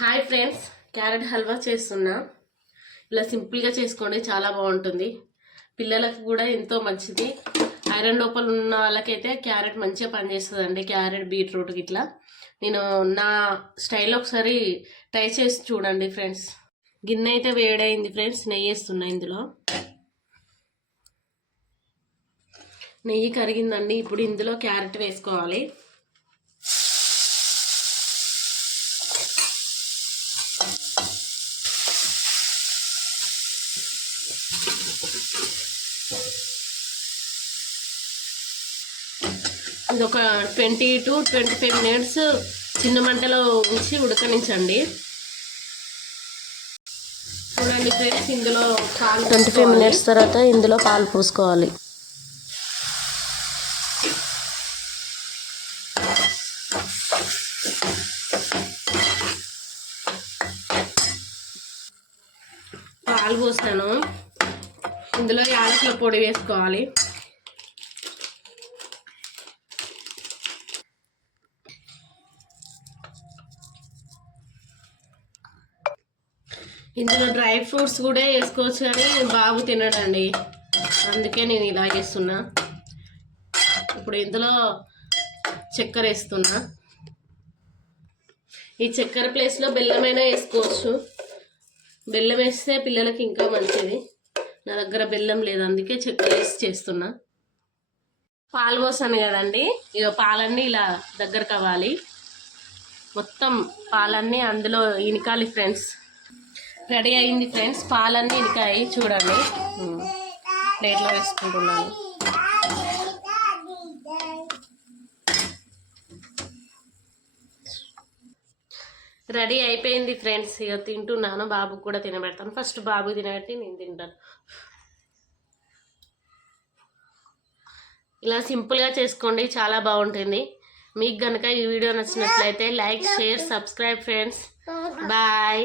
Hi friends, carrot halwa చేస్తున్నా. ఇలా సింపుల్గా చేసుకోండి, చాలా బాగుంటుంది. పిల్లలకు కూడా ఎంతో మంచిది. ఐరన్ లోపల ఉన్న వాళ్ళకైతే క్యారెట్ మంచిగా పనిచేస్తుందండి. క్యారెట్, బీట్రూట్ ఇట్లా నేను నా స్టైల్లో ఒకసారి ట్రై చేసి చూడండి ఫ్రెండ్స్. గిన్నె అయితే వేడైంది ఫ్రెండ్స్. నెయ్యి వేస్తున్నా. ఇందులో నెయ్యి కరిగిందండి. ఇప్పుడు ఇందులో క్యారెట్ వేసుకోవాలి. ఇది ఒక 20 to 25 మినిట్స్ చిన్న మంటలో ఉంచి ఉడకనించండి. చూడండి ఫ్రెండ్స్, ఇందులో పాలు 25 మినిట్స్ తర్వాత ఇందులో పాలు పోసుకోవాలి. పాలు పోస్తాను. ఇందులో యాలకుల పొడి వేసుకోవాలి. ఇందులో డ్రై ఫ్రూట్స్ కూడా వేసుకోవచ్చు, కానీ బాబు తినడండి, అందుకే నేను ఇలా చేస్తున్నా. ఇప్పుడు ఇందులో చక్కెర వేస్తున్నా. ఈ చక్కెర ప్లేస్లో బెల్లమైనా వేసుకోవచ్చు. బెల్లం వేస్తే పిల్లలకి ఇంకా మంచిది. నా దగ్గర బెల్లం లేదు, అందుకే చక్కెర వేసి చేస్తున్నా. పాలు పోసాను కదండి, ఇక పాలన్నీ ఇలా దగ్గర కావాలి. మొత్తం పాలన్నీ అందులో ఇనకాలి ఫ్రెండ్స్. రెడీ అయింది ఫ్రెండ్స్. పాలన్నీ ఇనకాయి చూడండి. ప్లేట్లో వేసుకుంటున్నాను. రెడీ అయిపోయింది ఫ్రెండ్స్. ఇక తింటున్నాను. బాబుకి కూడా తినబెడతాను. ఫస్ట్ బాబుకి తినబెట్టి నేను తింటాను. ఇలా సింపుల్గా చేసుకోండి, చాలా బాగుంటుంది. మీకు కనుక ఈ వీడియో నచ్చినట్లయితే like, share, subscribe friends. Bye.